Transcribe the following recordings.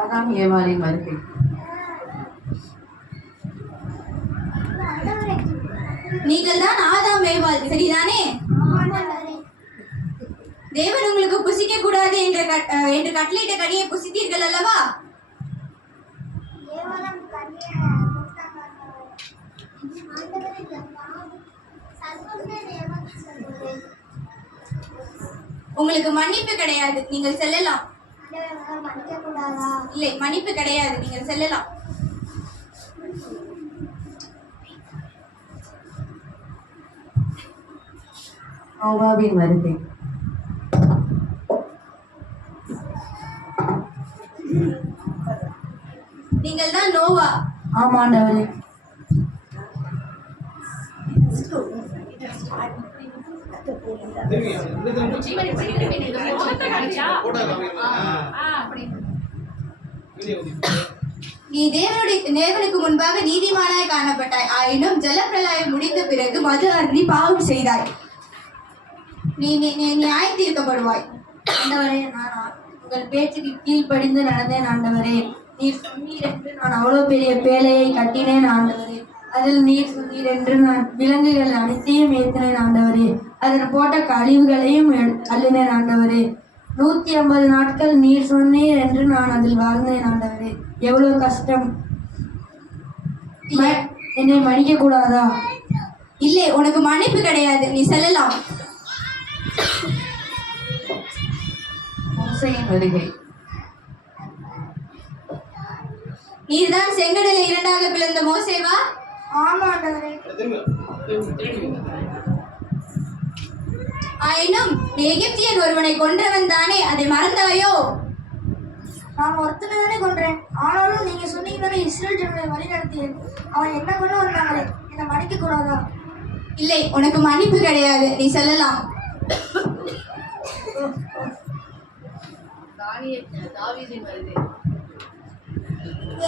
ஆதாம் ஏவாளின் வருகை. நீங்கள் தான் ஆதாம் ஏவாள், சரிதானே? தேவன் உங்களுக்கு புசிக்க கூடாது என்று கட்டளையிட்ட கனியை புசித்தீர்கள் அல்லவா? உங்களுக்கு மன்னிப்பு கிடையாது, நீங்கள் செல்லலாம். இல்லை, மன்னிப்பு கிடையாது, நீங்கள் செல்லலாம். நோவாவின் வருகை. நீங்கள் தான் நோவா? ஆமாண்டவரே. நீ தேவனுக்கு முன்பாக நீதிமானாய் காணப்பட்டாய். ஆயினும் ஜலப்பிரளயம் முடிந்த பிறகு மது அருந்தி பாவம் செய்தாய். நீ நியாயம் தீர்க்கப்படுவாய். ஆண்டவரே, நான் உங்கள் பேச்சுக்கு கீழ்ப்படிந்து நடந்தேன் ஆண்டவரே. நீர் சொன்னீர் என்று நான் அவ்வளவு பெரிய பேழையை கட்டினேன் ஆண்டவரே. அதில் நீர் சொன்னீர் என்று நான் விலங்குகள் அனைத்தையும் ஏற்றினேன் ஆண்டவரே. அதில் போட்ட கழிவுகளையும் அள்ளினேன் ஆண்டவரே. 150 நாட்கள் நீர் சொன்னீர் என்று நான் அதில் வாழ்ந்தேன் ஆண்டவரே. எவ்வளவு கஷ்டம்! என்னை மன்னிக்க கூடாதா? இல்லை, உனக்கு மன்னிப்பு கிடையாது, நீ செல்லலாம். மோசேயின் வருகை. நீர்தான் செங்கடலை 2ஆக பிளந்த மோசேவா? ஆமா ஆண்டவரே. ஆயினும் நீ எகிப்தியன் ஒருவனை கொன்றவன் தானே, அதை மறந்தாயோ? நான் ஒருத்தனை தானே கொன்றேன். ஆனாலும் நீங்க சொன்னீங்க தானே இஸ்ரேல் ஜனங்களை வழி நடத்தியேன். அவன் என்ன கொண்டு வந்தாங்களே, என்னை மன்னிக்க கூடாதா? இல்லை, உனக்கு மன்னிப்பு கிடையாது, நீ செல்லலாம்.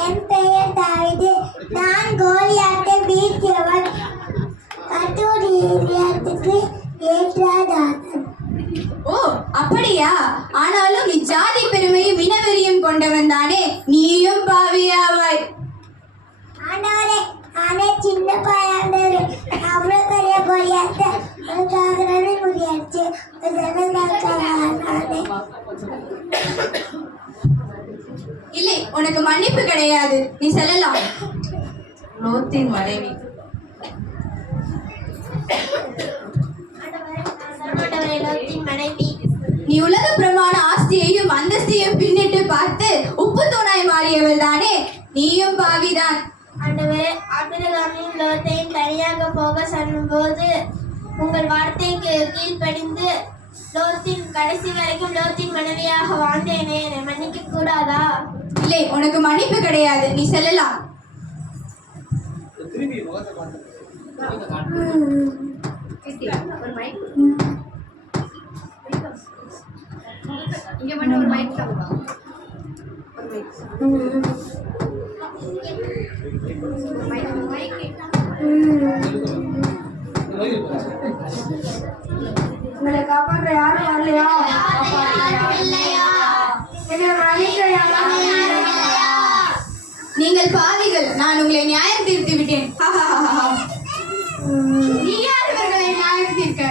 என் பெயர் தாவீது. நான் கோலியாத்தை வீழ்த்தியவன். கத்தோலியத்துக்கு ஏற்றாதானன். ஓ, அப்படியா? ஆனாலும் நீ ஜாதி பெருமையும் இனவெறியும் கொண்டவன் தானே, நீயும் பாவியாவாய். ஆண்டவரே, நானே சின்ன பையன். அவ்வளோ பெரிய கோலியாத்தை முறியடிச்சு நானே. இல்லை, உனக்கு மன்னிப்பு கிடையாது, நீ செல்லலாம். லோத்தின் மனைவி. நீ உலக பிரமாண ஆஸ்தியையும் அந்தஸ்தையும் பின்னிட்டு பார்த்து உப்பு தூணாய் மாறியவள் தானே, நீயும் பாவிதான். ஆண்டவரே, ஆபிரகாமையும் லோத்தையும் தனியாக போக சொல்லும்போது உங்கள் வார்த்தைக்கு கீழ்ப்படிந்து லோத்தின் கடைசி வரைக்கும் லோத்தின் மனைவியாக வாழ்ந்தேனே, என்னை மன்னிக்க கூடாதா? இல்லை, உனக்கு மன்னிப்பு கிடையாது, நீ செல்லலாம். உங்களை காப்பாற்ற யாரும் வரலையா? நீங்கள் பாவிகள், நான் உங்களை நியாயம் தீர்த்து விட்டேன். நீ யார் இவர்களை நியாயம் தீர்க்க?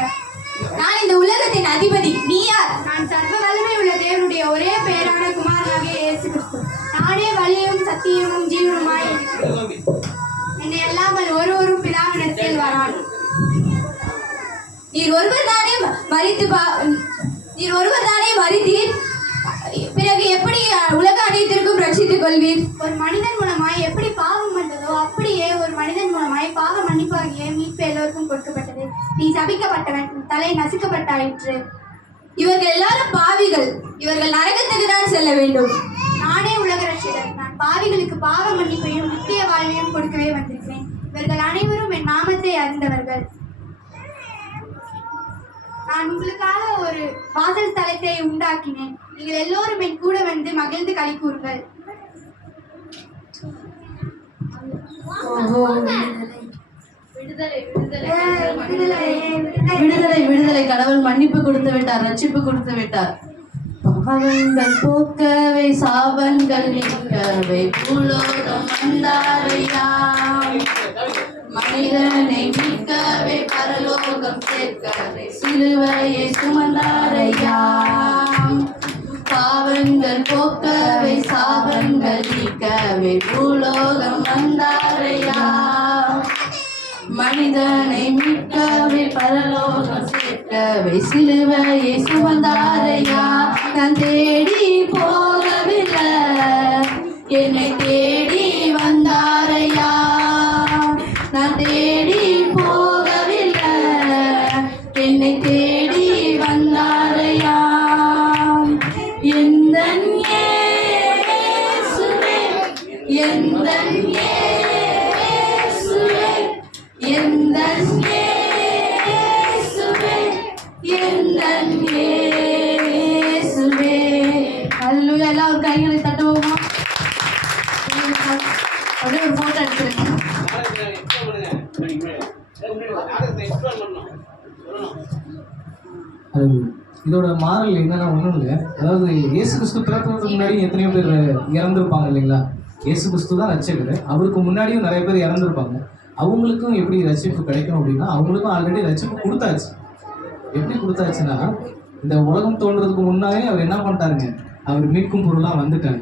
நான் இந்த உலகத்தின் அதிபதி. நீ யார்? நான் சர்வ வல்லமை உள்ள தேவனுடைய ஒரே பெயரான குமாரனாகிய இயேசு கிறிஸ்து. நானே வழியும் சத்தியமும் ஜீவனுமாய் என்னை அல்லாமல் ஒருவரும் பிதாவினிடத்தில் வரான். நீர் ஒருவர் தானே மரித்தீர், பிறகு எப்படி உலக அனைத்திற்கும் ரட்சித்துக் கொள்வீர்? ஒரு மனிதன் மூலமாய் எப்படி பாவம் வந்ததோ அப்படியே ஒரு மனிதன் மூலமாய் பாவ மன்னிப்பாகிய மீட்பு எல்லோருக்கும் கொடுக்கப்பட்டது. நீ சபிக்கப்பட்டவன், தலை நசுக்கப்பட்டாயிற்று. இவர்கள் எல்லாரும் பாவிகள், இவர்கள் நரகத்துக்கு தான் செல்ல வேண்டும். நானே உலக ரட்சகர். நான் பாவிகளுக்கு பாவ மன்னிப்பையும் நித்திய வாழ்வையும் கொடுக்கவே வந்திருக்கிறேன். இவர்கள் அனைவரும் என் நாமத்தை அறிந்தவர்கள். நான் உங்களுக்காக ஒரு வாசல் தலத்தை உண்டாக்கினேன். நீங்கள் எல்லோரும் என் கூட வந்து மகிழ்ந்து களி கூறுங்கள். விடுதலை விடுதலை. கடவுள் மன்னிப்பு கொடுத்து விட்டார், ரட்சிப்பு கொடுத்து விட்டார். பாவங்கள் போக்கவே சாபங்கள் நீக்கவே பூலோகம் வந்தாரையா. மனிதனை மீட்கவே பரலோகம் சேர்க்கவே சிலுவையை சுமந்தாரையா. பாவங்கள் போக்கவே சாபங்கள் நீக்கவே பூலோகம் வந்தாரையா. மனிதனை மீட்கவே பரலோகம் சேர்க்கவே சிலுவையை சுமந்தாரையா. நான் தேடி போகவில்லை, என்னை தேடி வந்தாரையா. நான் தேடி போகவில்லை, என்னை தேடி வந்தாரையா. எந்தன் இயேசுவே, எந்தன் இயேசுவே, எந்தன் இயேசுவே, எந்தன் இயேசுவே. அல்லேலூயா. எல்லாம் ஒரு கைகளை தட்டுவோமா? அப்படியே ஒரு போட்டோ எடுத்துருங்க. அது இதோட மாறல் என்னன்னா ஒன்றும் இல்லை. அதாவது இயேசு கிறிஸ்து பிறக்கிறதுக்கு முன்னாடி எத்தனையோ பேர் இறந்துருப்பாங்க இல்லைங்களா. இயேசு கிறிஸ்து தான் ரட்சகர். அவருக்கு முன்னாடியும் நிறைய பேர் இறந்துருப்பாங்க. அவங்களுக்கும் எப்படி ரட்சிப்பு கிடைக்கும் அப்படின்னா, அவங்களுக்கும் ஆல்ரெடி ரட்சிப்பு கொடுத்தாச்சு. எப்படி கொடுத்தாச்சுன்னா, இந்த உலகம் தோன்றதுக்கு முன்னாலே அவர் என்ன பண்ணிட்டாருங்க, அவர் மீட்கும் பொருளாக வந்துட்டாரு.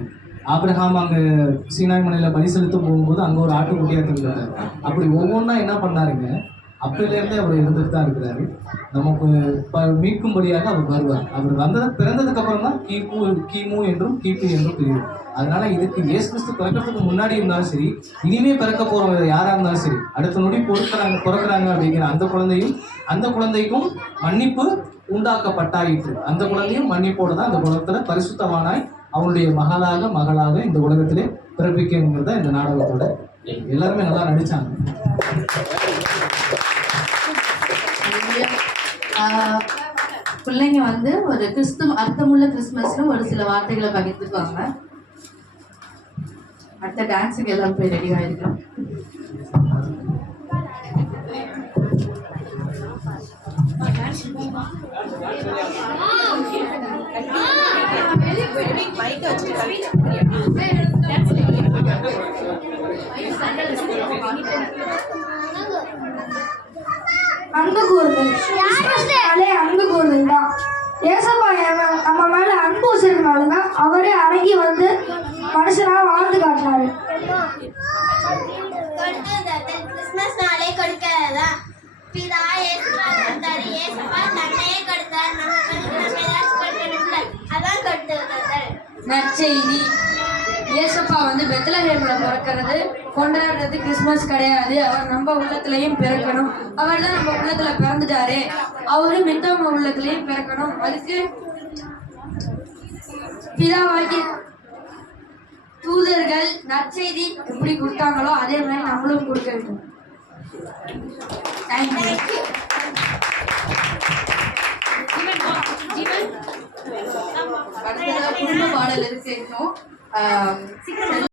ஆபிரகாம் அங்கே சீனாய் மலையில் பலி செலுத்த போகும்போது அங்கே ஒரு ஆட்டுக்குட்டியாக தந்துட்டாரு. அப்படி ஒவ்வொன்றா என்ன பண்ணாருங்க, அப்போலேருந்தே அவர் இருந்துட்டு தான் இருக்கிறாரு. நமக்கு மீட்கும்படியாக அவர் வருவார். அவர் பிறந்ததுக்கு அப்புறம் தான் கிமு என்றும் கிபி என்றும் தெரியும். அதனால இதுக்கு இயேசு கிறிஸ்து பிறக்கிறதுக்கு முன்னாடி இருந்தாலும் சரி, இனிமே பிறக்க போறவங்க யாரா இருந்தாலும் சரி, அடுத்த நொடி பிறக்கிறாங்க அப்படிங்கிற அந்த குழந்தைக்கும் மன்னிப்பு உண்டாக்கப்பட்டாயிற்று. அந்த குழந்தையும் மன்னிப்போடு தான் இந்த உலகத்துல பரிசுத்தவானாய் அவனுடைய மகளாக இந்த உலகத்திலே பிறப்பிக்கங்கிறத இந்த நாடகத்தோட எல்லாருமே நல்லா நடிச்சாங்க. பிள்ளைங்க வந்து ஒரு அர்த்தமுள்ள கிறிஸ்துமஸ்ல ஒரு சில வார்த்தைகளை பகிர்ந்துக்குவாங்க. அடுத்த டான்ஸுக்கு எல்லாரும் போய் ரெடி ஆயிருக்கோம். அன்பு கூறுதல். அன்பு கூறுதல் தான். ஏசப்பா நம்ம மேல அன்பு வச்சிருக்கனாலதான் அவரே அடங்கி வந்து மனுஷனா வாழ்ந்து காட்டினாரு. கிறிஸ்துமஸ் நாளே கொடுக்கிறதா பிதா ஏசப்பா கொடுத்தாரு. ஏசப்பா தன்னையே கொடுத்தாரு. நம்ம ஏதாச்சும் கொடுக்கணும்ல, அதான் கொடுத்துருக்காரு. நற்செய்தி. ஏசப்பா வந்து பெத்லஹேம்ல பிறக்கிறது கொண்டாடுறது கிறிஸ்துமஸ் கிடையாது. அவர் நம்ம உள்ளத்துலயும் பிறக்கணும். அவர் தான் நம்ம உள்ளத்துல பிறந்துட்டாரு. அவரும் மித்தவங்க உள்ளத்துலயும் பிறக்கணும். அதுக்கு பிதாவாகி தூதர்கள் நற்செய்தி எப்படி கொடுத்தாங்களோ அதே மாதிரி நம்மளும் கொடுக்க வேண்டும். தேங்க்யூ. குடும்ப பாடல் இருக்கு இன்னும்.